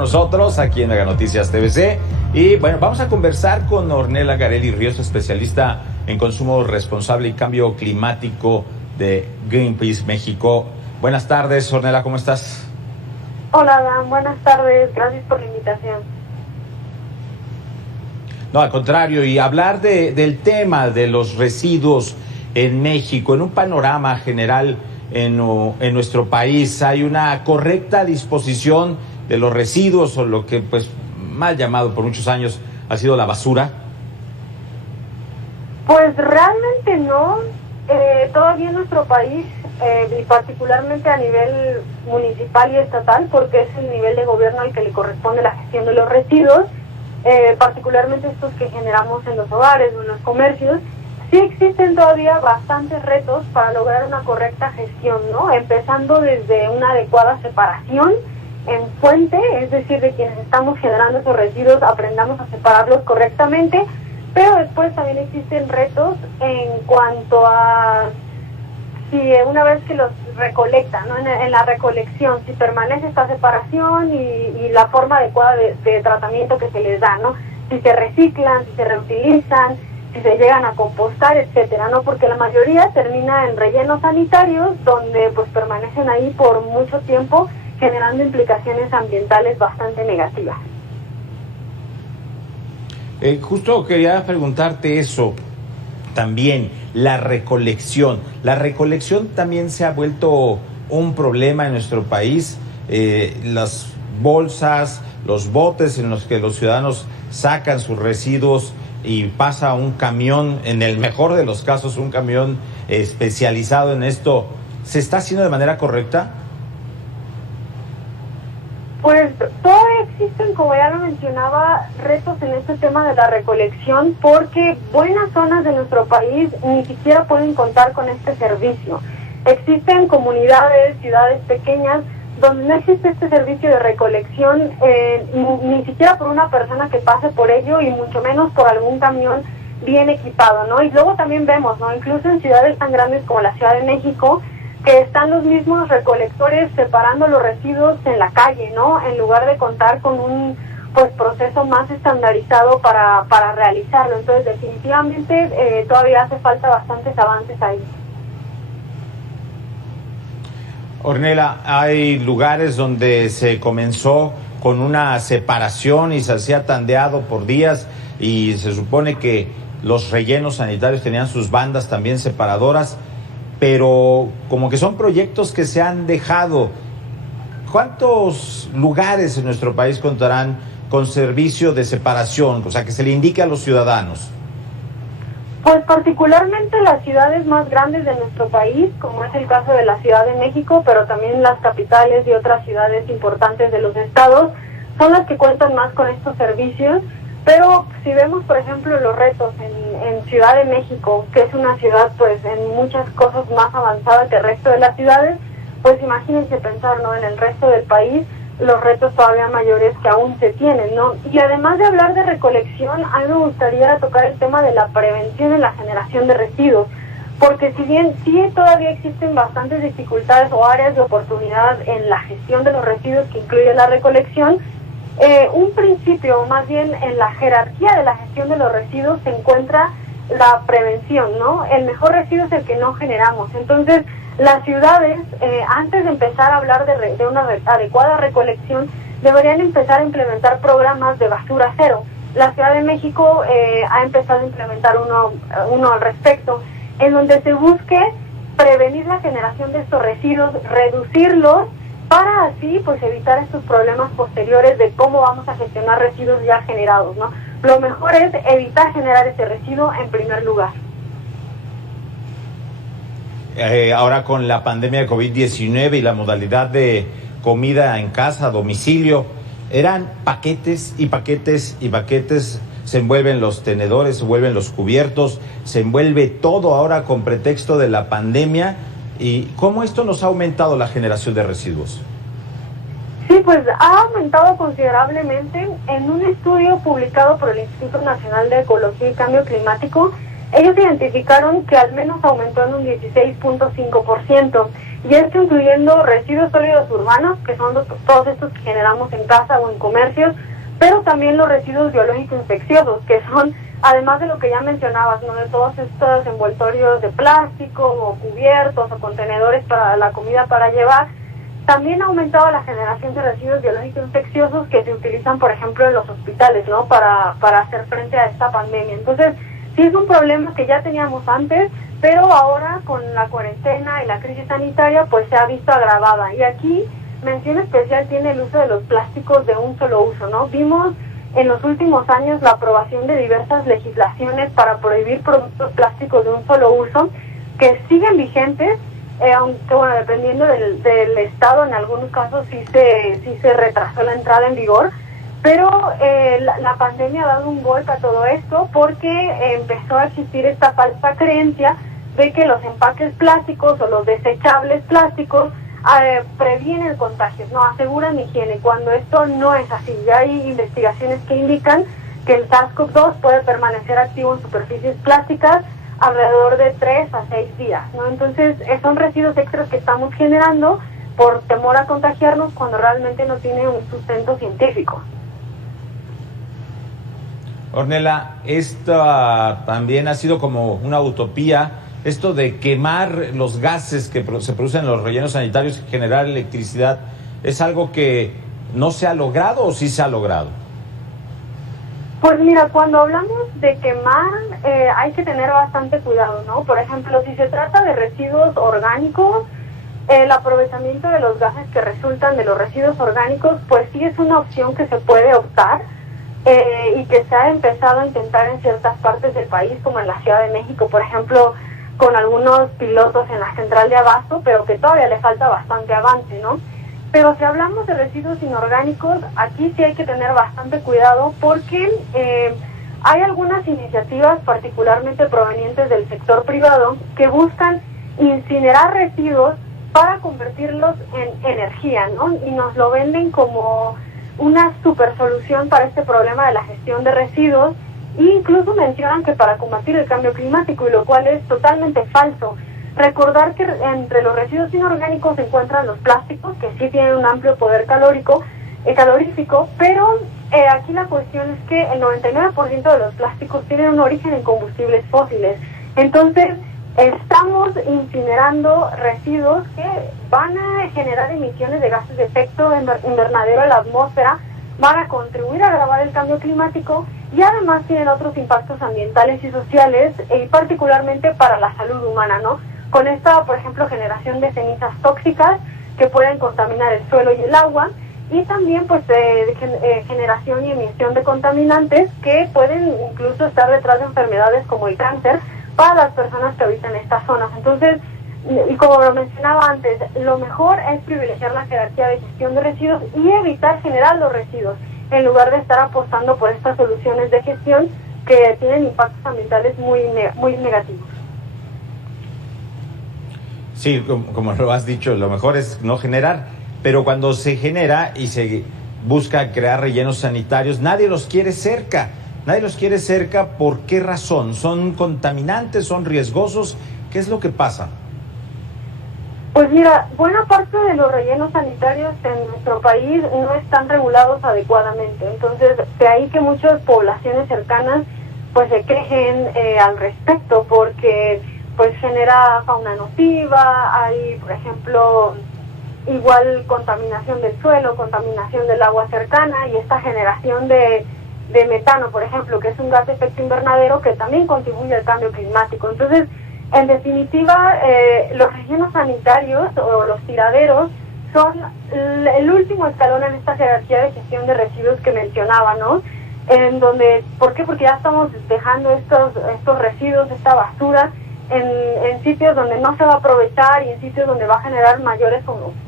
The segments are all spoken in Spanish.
Nosotros aquí en Mega Noticias TVC y bueno, vamos a conversar con Ornella Garelli Ríos, especialista en consumo responsable y cambio climático de Greenpeace México. Buenas tardes, Ornella, ¿cómo estás? Hola, Dan, buenas tardes, gracias por la invitación. No, al contrario, y hablar del tema de los residuos en México, en un panorama general en nuestro país. ¿Hay una correcta disposición de los residuos o lo que pues mal llamado por muchos años ha sido la basura? Pues realmente no. Todavía en nuestro país, y particularmente a nivel municipal y estatal, porque es el nivel de gobierno al que le corresponde la gestión de los residuos, particularmente estos que generamos en los hogares o en los comercios, sí existen todavía bastantes retos para lograr una correcta gestión, ¿no? Empezando desde una adecuada separación en fuente, es decir, de quienes estamos generando esos residuos, aprendamos a separarlos correctamente, pero después también existen retos en cuanto a si una vez que los recolectan, ¿no? En la recolección, si permanece esta separación y la forma adecuada de tratamiento que se les da, ¿no? Si se reciclan, si se reutilizan, si se llegan a compostar, etcétera, ¿no? Porque la mayoría termina en rellenos sanitarios donde pues permanecen ahí por mucho tiempo, generando implicaciones ambientales bastante negativas. Justo quería preguntarte eso también, la recolección. La recolección también se ha vuelto un problema en nuestro país. Las bolsas, los botes en los que los ciudadanos sacan sus residuos y pasa un camión, en el mejor de los casos, un camión especializado en esto, ¿se está haciendo de manera correcta? Pues todavía existen, como ya lo mencionaba, retos en este tema de la recolección, porque buenas zonas de nuestro país ni siquiera pueden contar con este servicio. Existen comunidades, ciudades pequeñas, donde no existe este servicio de recolección, ni siquiera por una persona que pase por ello, y mucho menos por algún camión bien equipado, ¿no? Y luego también vemos, ¿no? Incluso en ciudades tan grandes como la Ciudad de México, que están los mismos recolectores separando los residuos en la calle, ¿no? En lugar de contar con un pues proceso más estandarizado para realizarlo. Entonces, definitivamente todavía hace falta bastantes avances ahí. Ornella, hay lugares donde se comenzó con una separación y se hacía tandeado por días y se supone que los rellenos sanitarios tenían sus bandas también separadoras, pero como que son proyectos que se han dejado. ¿Cuántos lugares en nuestro país contarán con servicio de separación, o sea, que se le indique a los ciudadanos? Pues particularmente las ciudades más grandes de nuestro país, como es el caso de la Ciudad de México, pero también las capitales y otras ciudades importantes de los estados, son las que cuentan más con estos servicios. Pero si vemos, por ejemplo, los retos en Ciudad de México, que es una ciudad pues en muchas cosas más avanzada que el resto de las ciudades, pues imagínense pensar, ¿no? En el resto del país, los retos todavía mayores que aún se tienen, ¿no? Y además de hablar de recolección, a mí me gustaría tocar el tema de la prevención en la generación de residuos, porque si bien sí todavía existen bastantes dificultades o áreas de oportunidad en la gestión de los residuos que incluye la recolección, un principio, más bien en la jerarquía de la gestión de los residuos se encuentra la prevención, ¿no? El mejor residuo es el que no generamos. Entonces, las ciudades, antes de empezar a hablar de una adecuada recolección, deberían empezar a implementar programas de basura cero. La Ciudad de México ha empezado a implementar uno al respecto, en donde se busque prevenir la generación de estos residuos, reducirlos, para así pues evitar estos problemas posteriores de cómo vamos a gestionar residuos ya generados, ¿no? Lo mejor es evitar generar ese residuo en primer lugar. Ahora con la pandemia de COVID-19 y la modalidad de comida en casa, a domicilio, eran paquetes y paquetes y paquetes, se envuelven los tenedores, se envuelven los cubiertos, se envuelve todo ahora con pretexto de la pandemia. ¿Y cómo esto nos ha aumentado la generación de residuos? Sí, pues ha aumentado considerablemente. En un estudio publicado por el Instituto Nacional de Ecología y Cambio Climático, ellos identificaron que al menos aumentó en un 16.5%. y esto incluyendo residuos sólidos urbanos, que son todos estos que generamos en casa o en comercios, pero también los residuos biológicos infecciosos, que son, además de lo que ya mencionabas, ¿no?, de todos estos envoltorios de plástico o cubiertos o contenedores para la comida para llevar. También ha aumentado la generación de residuos biológicos infecciosos que se utilizan, por ejemplo, en los hospitales, ¿no?, para hacer frente a esta pandemia. Entonces, sí es un problema que ya teníamos antes, pero ahora con la cuarentena y la crisis sanitaria, pues se ha visto agravada. Y aquí, mención especial tiene el uso de los plásticos de un solo uso, ¿no? Vimos en los últimos años la aprobación de diversas legislaciones para prohibir productos plásticos de un solo uso, que siguen vigentes, aunque, bueno, dependiendo del estado, en algunos casos sí se retrasó la entrada en vigor, pero la pandemia ha dado un golpe a todo esto porque empezó a existir esta falsa creencia de que los empaques plásticos o los desechables plásticos previenen contagios, no aseguran higiene, cuando esto no es así. Ya hay investigaciones que indican que el SARS-CoV-2 puede permanecer activo en superficies plásticas alrededor de 3 a 6 días, ¿no? Entonces son residuos extras que estamos generando por temor a contagiarnos cuando realmente no tiene un sustento científico. Ornella, esta también ha sido como una utopía, esto de quemar los gases que se producen en los rellenos sanitarios y generar electricidad, ¿es algo que no se ha logrado o sí se ha logrado? Pues mira, cuando hablamos de quemar hay que tener bastante cuidado, ¿no? Por ejemplo, si se trata de residuos orgánicos, el aprovechamiento de los gases que resultan de los residuos orgánicos, pues sí es una opción que se puede optar y que se ha empezado a intentar en ciertas partes del país, como en la Ciudad de México, por ejemplo, con algunos pilotos en la central de abasto, pero que todavía le falta bastante avance, ¿no? Pero si hablamos de residuos inorgánicos, aquí sí hay que tener bastante cuidado porque hay algunas iniciativas, particularmente provenientes del sector privado, que buscan incinerar residuos para convertirlos en energía, ¿no? Y nos lo venden como una super solución para este problema de la gestión de residuos, e incluso mencionan que para combatir el cambio climático, y lo cual es totalmente falso. Recordar que entre los residuos inorgánicos se encuentran los plásticos, que sí tienen un amplio poder calorífico, pero aquí la cuestión es que el 99% de los plásticos tienen un origen en combustibles fósiles. Entonces, estamos incinerando residuos que van a generar emisiones de gases de efecto invernadero a la atmósfera, van a contribuir a agravar el cambio climático y además tienen otros impactos ambientales y sociales, y particularmente para la salud humana, ¿no? Con esta, por ejemplo, generación de cenizas tóxicas que pueden contaminar el suelo y el agua, y también pues generación y emisión de contaminantes que pueden incluso estar detrás de enfermedades como el cáncer para las personas que habitan estas zonas. Entonces, y como lo mencionaba antes, lo mejor es privilegiar la jerarquía de gestión de residuos y evitar generar los residuos, en lugar de estar apostando por estas soluciones de gestión que tienen impactos ambientales muy negativos. Sí, como lo has dicho, lo mejor es no generar, pero cuando se genera y se busca crear rellenos sanitarios, nadie los quiere cerca. Nadie los quiere cerca, ¿por qué razón? ¿Son contaminantes? ¿Son riesgosos? ¿Qué es lo que pasa? Pues mira, buena parte de los rellenos sanitarios en nuestro país no están regulados adecuadamente. Entonces, de ahí que muchas poblaciones cercanas pues se quejen al respecto, porque pues genera fauna nociva, hay, por ejemplo, igual contaminación del suelo, contaminación del agua cercana, y esta generación de metano, por ejemplo, que es un gas de efecto invernadero que también contribuye al cambio climático. Entonces, en definitiva, los rellenos sanitarios o los tiraderos son el último escalón en esta jerarquía de gestión de residuos que mencionaba, ¿no? En donde, ¿por qué? Porque ya estamos dejando estos residuos, esta basura, en sitios donde no se va a aprovechar y en sitios donde va a generar mayores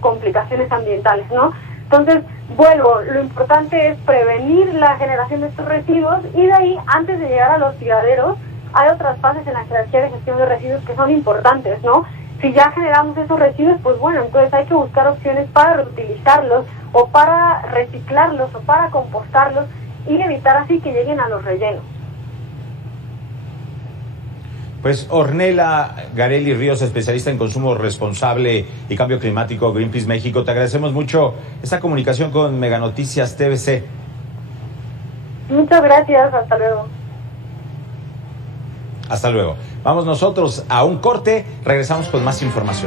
complicaciones ambientales, ¿no? Entonces, vuelvo, lo importante es prevenir la generación de estos residuos, y de ahí, antes de llegar a los tiraderos, hay otras fases en la jerarquía de gestión de residuos que son importantes, ¿no? Si ya generamos esos residuos, pues bueno, entonces hay que buscar opciones para reutilizarlos o para reciclarlos o para compostarlos y evitar así que lleguen a los rellenos. Pues Ornella Gareli Ríos, especialista en consumo responsable y cambio climático, Greenpeace México, te agradecemos mucho esta comunicación con Mega Noticias TVC. Muchas gracias, hasta luego. Hasta luego. Vamos nosotros a un corte, regresamos con más información.